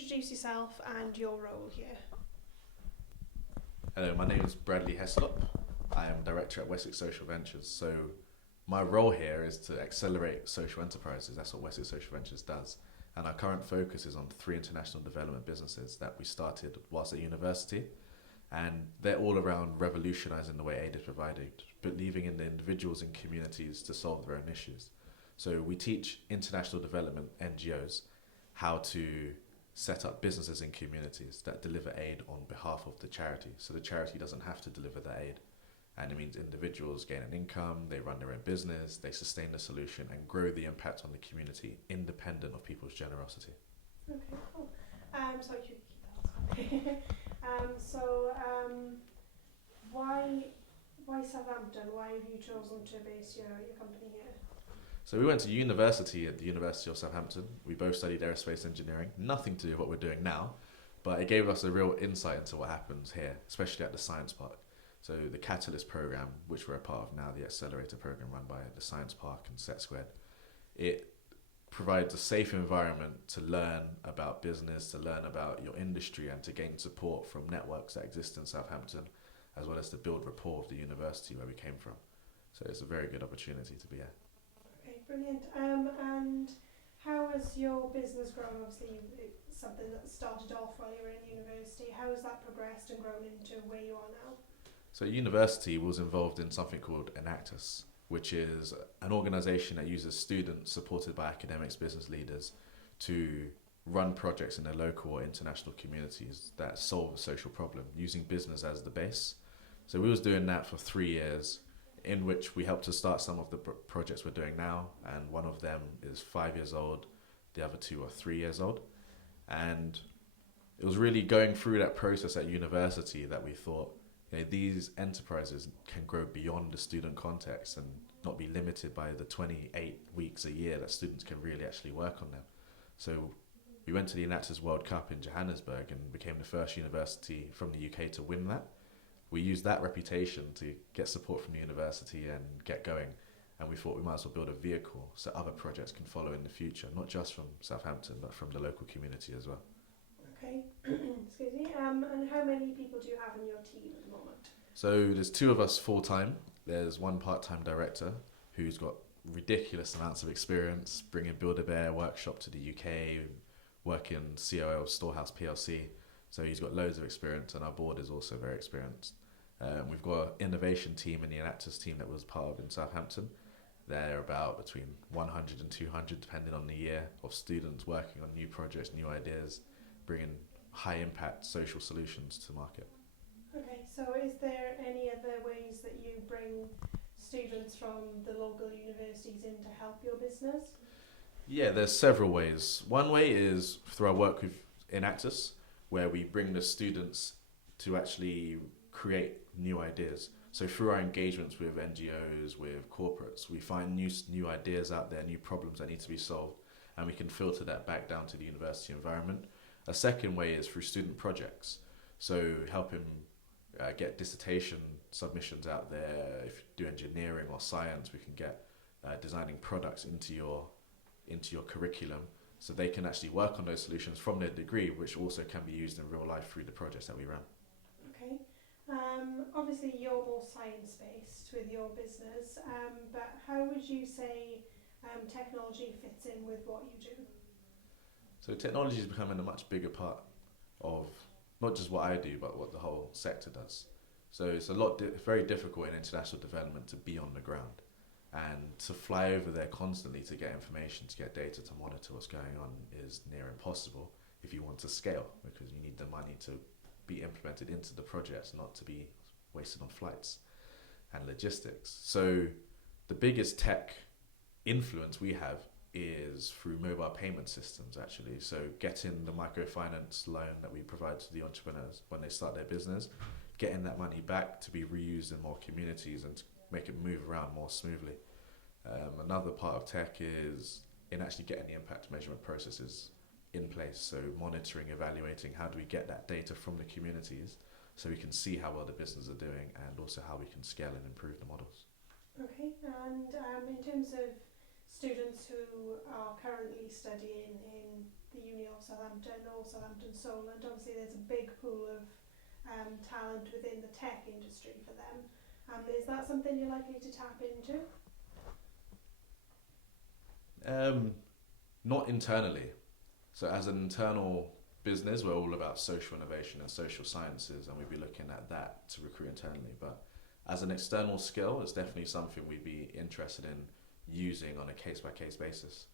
introduce yourself and your role here? Hello, my name is Bradley Heslop. I am Director at Wessex Social Ventures. So my role here is to accelerate social enterprises. That's what Wessex Social Ventures does. And our current focus is on 3 international development businesses that we started whilst at university. And they're all around revolutionising the way aid is provided, believing in the individuals and communities to solve their own issues. So we teach international development NGOs how to set up businesses in communities that deliver aid on behalf of the charity. So the charity doesn't have to deliver the aid. And it means individuals gain an income, they run their own business, they sustain the solution and grow the impact on the community independent of people's generosity. Okay, cool. So you keep that. Why Southampton? Why have you chosen to base your company here? So we went to university at the University of Southampton. We both studied aerospace engineering, nothing to do with what we're doing now, but it gave us a real insight into what happens here, especially at the science park. So the Catalyst program, which we're a part of now, the accelerator program run by the Science Park and Set Squared, it provides a safe environment to learn about business, to learn about your industry and to gain support from networks that exist in Southampton, as well as to build rapport with the university where we came from. So it's a very good opportunity to be here. Okay, brilliant. And how has your business grown? Obviously, it's something that started off while you were in university. How has that progressed and grown into where you are now? So university was involved in something called Enactus, which is an organisation that uses students supported by academics, business leaders to run projects in their local or international communities that solve a social problem using business as the base. So we was doing that for 3 years, in which we helped to start some of the projects we're doing now, and one of them is 5 years old, the other 2 are 3 years old. And it was really going through that process at university that we thought, these enterprises can grow beyond the student context and not be limited by the 28 weeks a year that students can really actually work on them. So we went to the Enactus World Cup in Johannesburg and became the first university from the UK to win that. We used that reputation to get support from the university and get going. And we thought we might as well build a vehicle so other projects can follow in the future, not just from Southampton, but from the local community as well. Okay, excuse me. And how many people do you have in your team at the moment? So there's 2 of us full-time. There's 1 part-time director who's got ridiculous amounts of experience bringing Build-A-Bear workshop to the UK, working COO of Storehouse PLC. So he's got loads of experience, and our board is also very experienced. We've got an innovation team and the Enactus team that was part of in Southampton. They're about between 100 and 200, depending on the year, of students working on new projects, new ideas, bringing high-impact social solutions to market. Okay, so is there any other ways that you bring students from the local universities in to help your business? Yeah, there's several ways. One way is through our work with Enactus, where we bring the students to actually create new ideas. So through our engagements with NGOs, with corporates, we find new ideas out there, new problems that need to be solved, and we can filter that back down to the university environment. A second way is through student projects. So helping get dissertation submissions out there. If you do engineering or science, we can get designing products into your curriculum, so they can actually work on those solutions from their degree, which also can be used in real life through the projects that we run. Okay. Obviously you're more science-based with your business, but how would you say technology fits in with what you do? So technology is becoming a much bigger part of not just what I do, but what the whole sector does. So it's very difficult in international development to be on the ground and to fly over there constantly to get information, to get data, to monitor what's going on is near impossible if you want to scale, because you need the money to be implemented into the projects, not to be wasted on flights and logistics. So the biggest tech influence we have is through mobile payment systems, actually. So getting the microfinance loan that we provide to the entrepreneurs when they start their business, getting that money back to be reused in more communities and to make it move around more smoothly. Another part of tech is in actually getting the impact measurement processes in place. So monitoring, evaluating, how do we get that data from the communities so we can see how well the businesses are doing and also how we can scale and improve the models. Okay, and in terms of students who are currently studying in the Uni of Southampton or Southampton Solent, obviously there's a big pool of talent within the tech industry for them. Is that something you're likely to tap into? Not internally. So as an internal business, we're all about social innovation and social sciences, and we'd be looking at that to recruit internally. But as an external skill, it's definitely something we'd be interested in using on a case-by-case basis.